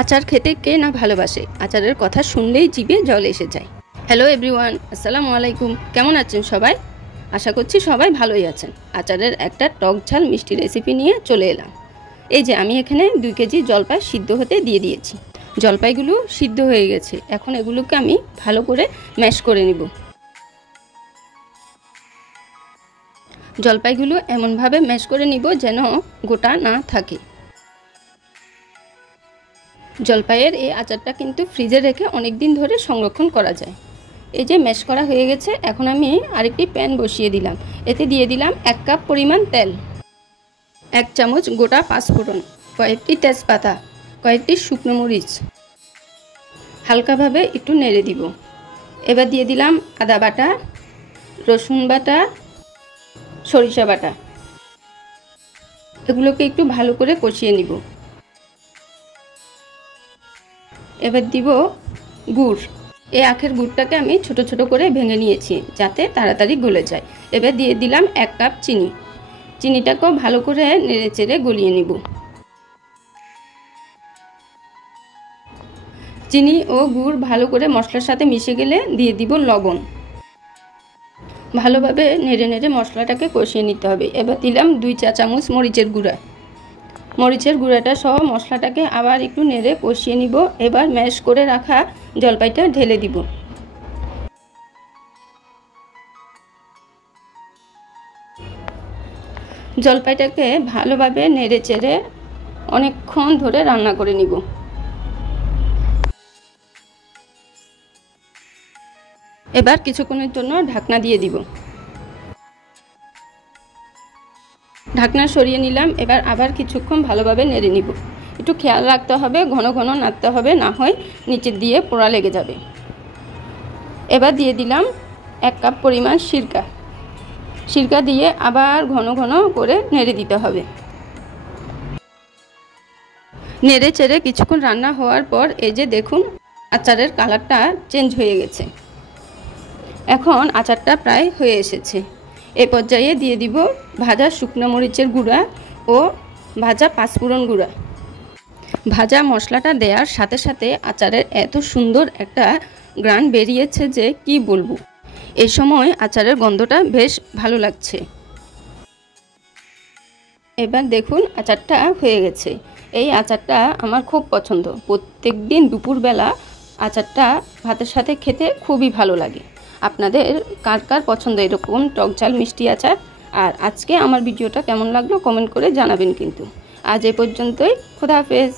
আচার খেতে কে না ভালোবাসে, আচারের কথা শুনলেই জিভে জল এসে যায়। হ্যালো এভরিওয়ান, আসসালামু আলাইকুম। কেমন আছেন সবাই? আশা করছি সবাই ভালোই আছেন। আচারের একটা টক ঝাল মিষ্টি রেসিপি নিয়ে চলে এলাম। এই যে আমি এখানে 2 কেজি জলপাই সিদ্ধ হতে দিয়ে দিয়েছি। জলপাইগুলো সিদ্ধ হয়ে গেছে, এখন এগুলোকে আমি ভালো করে ম্যাশ করে নিব। জলপাইগুলো এমনভাবে ম্যাশ করে নিব যেন গোটা না থাকে। জলপাইয়ের এই আচারটা কিন্তু ফ্রিজে রেখে অনেক দিন ধরে সংরক্ষণ করা যায়। এই যে ম্যাশ করা হয়ে গেছে, এখন আমি আরেকটি প্যান বসিয়ে দিলাম। এতে দিয়ে দিলাম 1 কাপ পরিমাণ তেল, 1 চামচ গোটা পাঁচফোড়ন, কয়েকটি তেজপাতা, কয়েকটি শুকনো মরিচ, হালকাভাবে একটু নেড়ে দিব। এবার দিয়ে দিলাম আদা বাটা, রসুন বাটা, সরিষা বাটা। এগুলোকে একটু ভালো করে কষিয়ে নিব। এবার দিব গুড়। এই আখের গুড়টাকে আমি ছোট ছোট করে ভেঙে নিয়েছি যাতে তাড়াতাড়ি গলে যায়। এবার দিয়ে দিলাম 1 কাপ চিনি। চিনিটাকেও ভালো করে নেড়ে চেড়ে গলিয়ে নিব। চিনি ও গুড় ভালো করে মশলার সাথে মিশে গেলে দিয়ে দিব লবণ। ভালোভাবে নেড়ে নেড়ে মশলাটাকে কষিয়ে নিতে হবে। এবার দিলাম 2 চা চামচ মরিচের গুঁড়া। মরিচের গুঁড়াটা সহ মশলাটাকে আবার একটু নেড়ে কষিয়ে নিব। এবার ম্যাশ করে রাখা জলপাইটা ঢেলে দিব। জলপাইটাকে ভালোভাবে নেড়ে চেড়ে অনেকক্ষণ ধরে রান্না করে নিব। এবার কিছুক্ষণের জন্য ঢাকনা দিয়ে দিব। ঢাকনা সরিয়ে নিলাম। এবার আবার কিছুক্ষণ ভালোভাবে নেড়ে নিব। একটু খেয়াল রাখতে হবে, ঘন ঘন নাড়তে হবে, না হয় নিচের দিয়ে পোড়া লেগে যাবে। এবার দিয়ে দিলাম 1 কাপ পরিমাণ সিরকা। সিরকা দিয়ে আবার ঘন ঘন করে নেড়ে দিতে হবে। নেড়ে চেড়ে কিছুক্ষণ রান্না হওয়ার পর এই যে দেখুন আচারের কালারটা চেঞ্জ হয়ে গেছে। এখন আচারটা প্রায় হয়ে এসেছে। এই পর্যায়ে দিয়ে দিব ভাজা শুকনো মরিচের গুঁড়া ও ভাজা পাঁচফোড়ন গুঁড়া। ভাজা মশলাটা দেওয়ার সাথে সাথে আচারের এত সুন্দর একটা ঘ্রাণ বেরিয়েছে যে কি বলবো। এই সময় আচারের গন্ধটা বেশ ভালো লাগছে। এবার দেখুন আচারটা হয়ে গেছে। এই আচারটা আমার খুব পছন্দ। প্রত্যেক দিন দুপুরবেলা আচারটা ভাতের সাথে খেতে খুবই ভালো লাগে। আপনাদের কার কার পছন্দ এরকম টক ঝাল মিষ্টি আচার? আর আজকে আমার ভিডিওটা কেমন লাগলো কমেন্ট করে জানাবেন কিন্তু। আজ এ পর্যন্তই। খোদা হাফেজ।